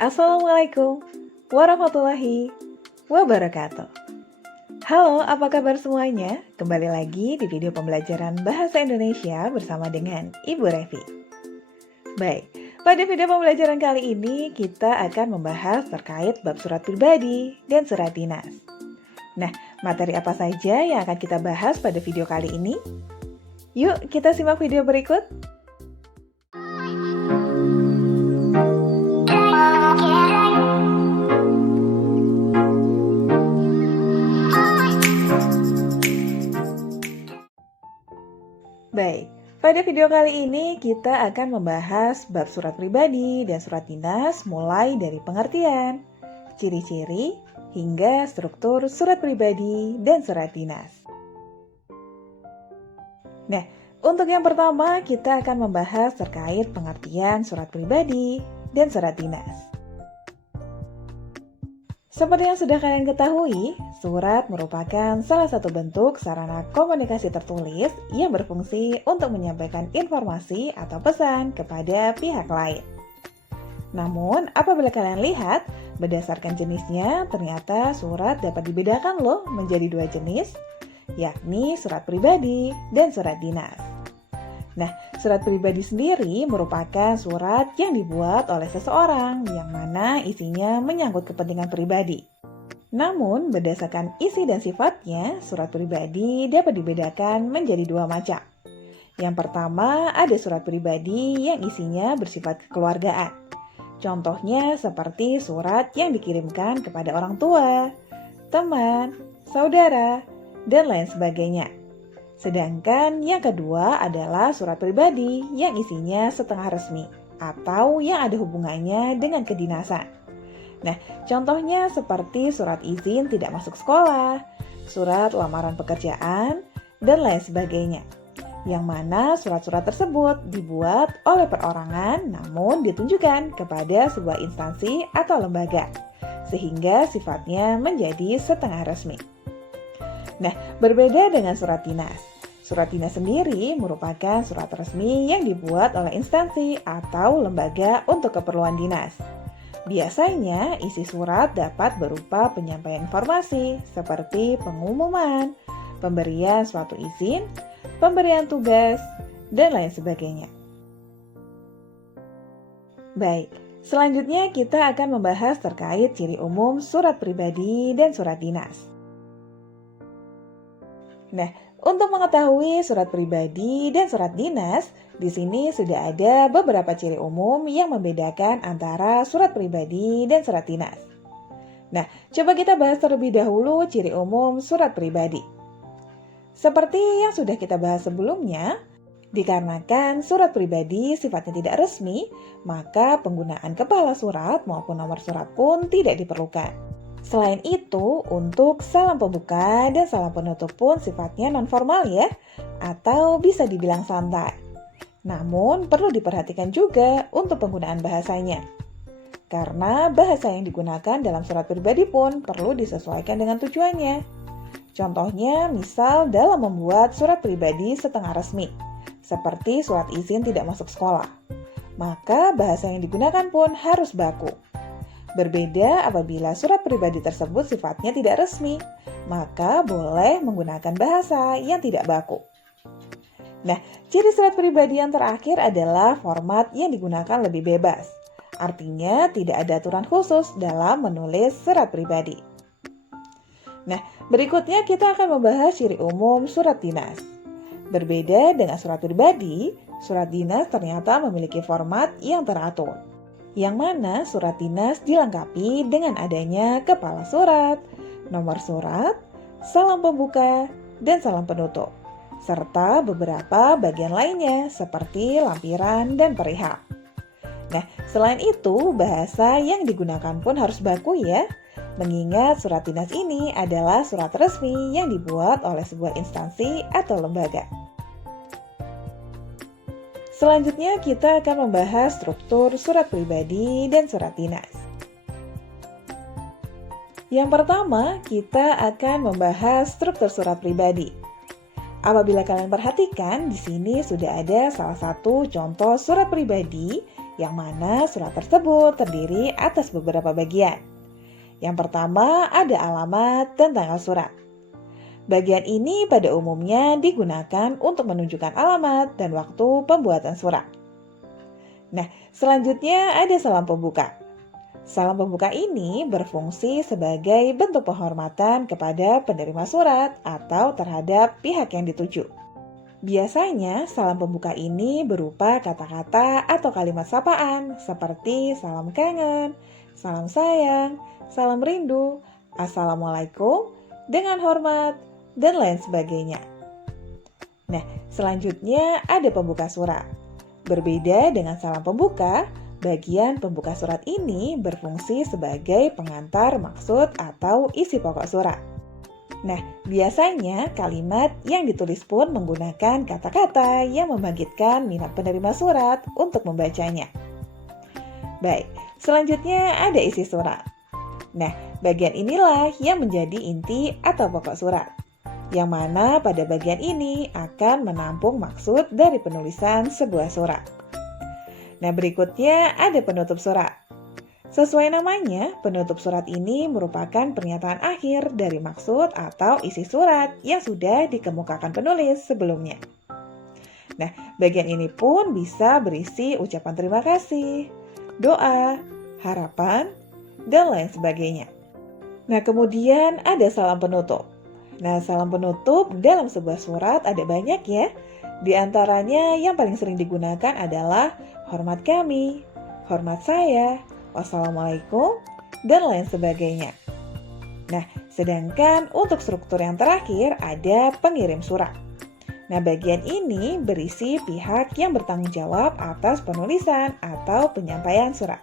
Assalamualaikum warahmatullahi wabarakatuh. Halo, apa kabar semuanya? Kembali lagi di video pembelajaran Bahasa Indonesia bersama dengan Ibu Revi. Baik, pada video pembelajaran kali ini kita akan membahas terkait bab surat pribadi dan surat dinas. Nah, materi apa saja yang akan kita bahas pada video kali ini? Yuk, kita simak video berikut. Baik, pada video kali ini kita akan membahas bab surat pribadi dan surat dinas mulai dari pengertian, ciri-ciri, hingga struktur surat pribadi dan surat dinas. Nah, untuk yang pertama kita akan membahas terkait pengertian surat pribadi dan surat dinas. Seperti yang sudah kalian ketahui, surat merupakan salah satu bentuk sarana komunikasi tertulis yang berfungsi untuk menyampaikan informasi atau pesan kepada pihak lain. Namun, apabila kalian lihat, berdasarkan jenisnya, ternyata surat dapat dibedakan loh menjadi dua jenis, yakni surat pribadi dan surat dinas. Nah, surat pribadi sendiri merupakan surat yang dibuat oleh seseorang yang mana isinya menyangkut kepentingan pribadi. Namun, berdasarkan isi dan sifatnya, surat pribadi dapat dibedakan menjadi dua macam. Yang pertama, ada surat pribadi yang isinya bersifat kekeluargaan. Contohnya seperti surat yang dikirimkan kepada orang tua, teman, saudara, dan lain sebagainya. Sedangkan yang kedua adalah surat pribadi yang isinya setengah resmi atau yang ada hubungannya dengan kedinasan. Nah, contohnya seperti surat izin tidak masuk sekolah, surat lamaran pekerjaan, dan lain sebagainya. Yang mana surat-surat tersebut dibuat oleh perorangan namun ditunjukkan kepada sebuah instansi atau lembaga, sehingga sifatnya menjadi setengah resmi. Nah, berbeda dengan surat dinas. Surat dinas sendiri merupakan surat resmi yang dibuat oleh instansi atau lembaga untuk keperluan dinas. Biasanya, isi surat dapat berupa penyampaian informasi seperti pengumuman, pemberian suatu izin, pemberian tugas, dan lain sebagainya. Baik, selanjutnya kita akan membahas terkait ciri umum surat pribadi dan surat dinas. Nah, untuk mengetahui surat pribadi dan surat dinas, di sini sudah ada beberapa ciri umum yang membedakan antara surat pribadi dan surat dinas. Nah, coba kita bahas terlebih dahulu ciri umum surat pribadi. Seperti yang sudah kita bahas sebelumnya, dikarenakan surat pribadi sifatnya tidak resmi, maka penggunaan kepala surat maupun nomor surat pun tidak diperlukan. Selain itu, untuk salam pembuka dan salam penutup pun sifatnya non-formal ya, atau bisa dibilang santai. Namun, perlu diperhatikan juga untuk penggunaan bahasanya. Karena bahasa yang digunakan dalam surat pribadi pun perlu disesuaikan dengan tujuannya. Contohnya, misal dalam membuat surat pribadi setengah resmi, seperti surat izin tidak masuk sekolah. Maka bahasa yang digunakan pun harus baku. Berbeda apabila surat pribadi tersebut sifatnya tidak resmi, maka boleh menggunakan bahasa yang tidak baku. Nah, ciri surat pribadi yang terakhir adalah format yang digunakan lebih bebas. Artinya tidak ada aturan khusus dalam menulis surat pribadi. Nah, berikutnya kita akan membahas ciri umum surat dinas. Berbeda dengan surat pribadi, surat dinas ternyata memiliki format yang teratur. Yang mana surat dinas dilengkapi dengan adanya kepala surat, nomor surat, salam pembuka, dan salam penutup, serta beberapa bagian lainnya seperti lampiran dan perihal. Nah, selain itu, bahasa yang digunakan pun harus baku ya, mengingat surat dinas ini adalah surat resmi yang dibuat oleh sebuah instansi atau lembaga. Selanjutnya kita akan membahas struktur surat pribadi dan surat dinas. Yang pertama, kita akan membahas struktur surat pribadi. Apabila kalian perhatikan, di sini sudah ada salah satu contoh surat pribadi yang mana surat tersebut terdiri atas beberapa bagian. Yang pertama ada alamat dan tanggal surat. Bagian ini pada umumnya digunakan untuk menunjukkan alamat dan waktu pembuatan surat. Nah, selanjutnya ada salam pembuka. Salam pembuka ini berfungsi sebagai bentuk penghormatan kepada penerima surat atau terhadap pihak yang dituju. Biasanya salam pembuka ini berupa kata-kata atau kalimat sapaan seperti salam kangen, salam sayang, salam rindu, assalamualaikum, dengan hormat, dan lain sebagainya. Nah, selanjutnya ada pembuka surat. Berbeda dengan salam pembuka, bagian pembuka surat ini berfungsi sebagai pengantar maksud atau isi pokok surat. Nah, biasanya kalimat yang ditulis pun menggunakan kata-kata yang membangkitkan minat penerima surat untuk membacanya. Baik, selanjutnya ada isi surat. Nah, bagian inilah yang menjadi inti atau pokok surat, yang mana pada bagian ini akan menampung maksud dari penulisan sebuah surat. Nah, berikutnya ada penutup surat. Sesuai namanya, penutup surat ini merupakan pernyataan akhir dari maksud atau isi surat yang sudah dikemukakan penulis sebelumnya. Nah, bagian ini pun bisa berisi ucapan terima kasih, doa, harapan, dan lain sebagainya. Nah, kemudian ada salam penutup. Nah, salam penutup dalam sebuah surat ada banyak ya. Di antaranya yang paling sering digunakan adalah hormat kami, hormat saya, wassalamualaikum, dan lain sebagainya. Nah, sedangkan untuk struktur yang terakhir ada pengirim surat. Nah, bagian ini berisi pihak yang bertanggung jawab atas penulisan atau penyampaian surat.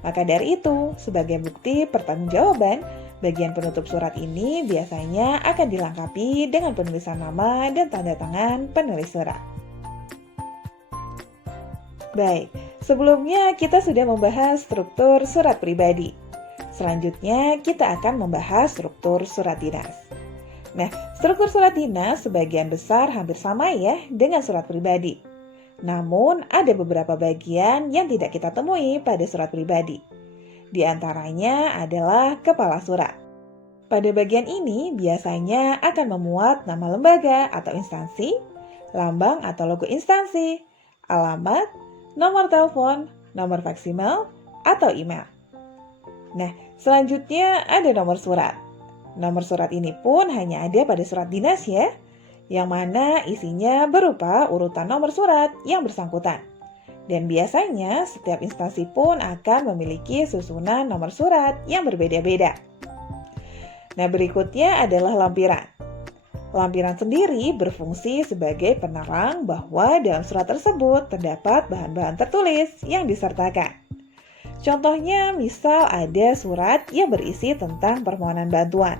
Maka dari itu, sebagai bukti pertanggungjawaban, bagian penutup surat ini biasanya akan dilengkapi dengan penulisan nama dan tanda tangan penulis surat. Baik, sebelumnya kita sudah membahas struktur surat pribadi. Selanjutnya kita akan membahas struktur surat dinas. Nah, struktur surat dinas sebagian besar hampir sama ya dengan surat pribadi. Namun, ada beberapa bagian yang tidak kita temui pada surat pribadi. Di antaranya adalah kepala surat. Pada bagian ini biasanya akan memuat nama lembaga atau instansi, lambang atau logo instansi, alamat, nomor telepon, nomor faksimal, atau email. Nah, selanjutnya ada nomor surat. Nomor surat ini pun hanya ada pada surat dinas ya, yang mana isinya berupa urutan nomor surat yang bersangkutan. Dan biasanya setiap instansi pun akan memiliki susunan nomor surat yang berbeda-beda. Nah, berikutnya adalah lampiran. Lampiran sendiri berfungsi sebagai penerang bahwa dalam surat tersebut terdapat bahan-bahan tertulis yang disertakan. Contohnya, misal ada surat yang berisi tentang permohonan bantuan.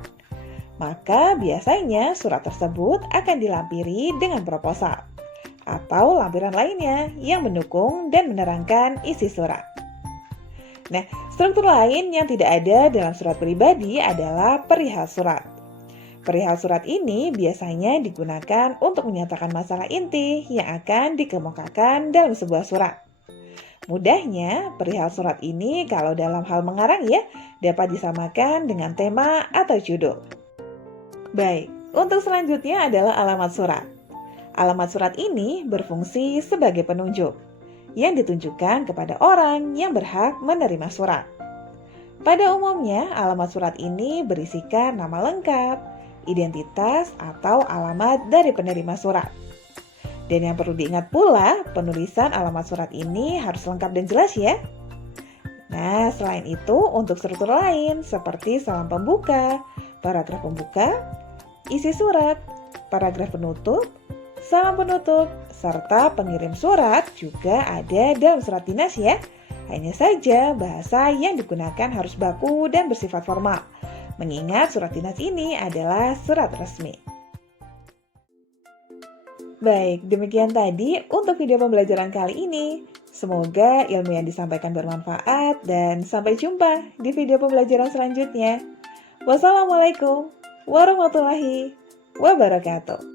Maka biasanya surat tersebut akan dilampiri dengan proposal atau lampiran lainnya yang mendukung dan menerangkan isi surat. Nah, struktur lain yang tidak ada dalam surat pribadi adalah perihal surat. Perihal surat ini biasanya digunakan untuk menyatakan masalah inti yang akan dikemukakan dalam sebuah surat. Mudahnya, perihal surat ini kalau dalam hal mengarang ya, dapat disamakan dengan tema atau judul. Baik, untuk selanjutnya adalah alamat surat. Alamat surat ini berfungsi sebagai penunjuk yang ditunjukkan kepada orang yang berhak menerima surat. Pada umumnya, alamat surat ini berisikan nama lengkap, identitas, atau alamat dari penerima surat. Dan yang perlu diingat pula, penulisan alamat surat ini harus lengkap dan jelas ya. Nah, selain itu, untuk struktur lain seperti salam pembuka, paragraf pembuka, isi surat, paragraf penutup, salam penutup, serta pengirim surat juga ada dalam surat dinas ya. Hanya saja bahasa yang digunakan harus baku dan bersifat formal, mengingat surat dinas ini adalah surat resmi. Baik, demikian tadi untuk video pembelajaran kali ini. Semoga ilmu yang disampaikan bermanfaat dan sampai jumpa di video pembelajaran selanjutnya. Wassalamualaikum warahmatullahi wabarakatuh.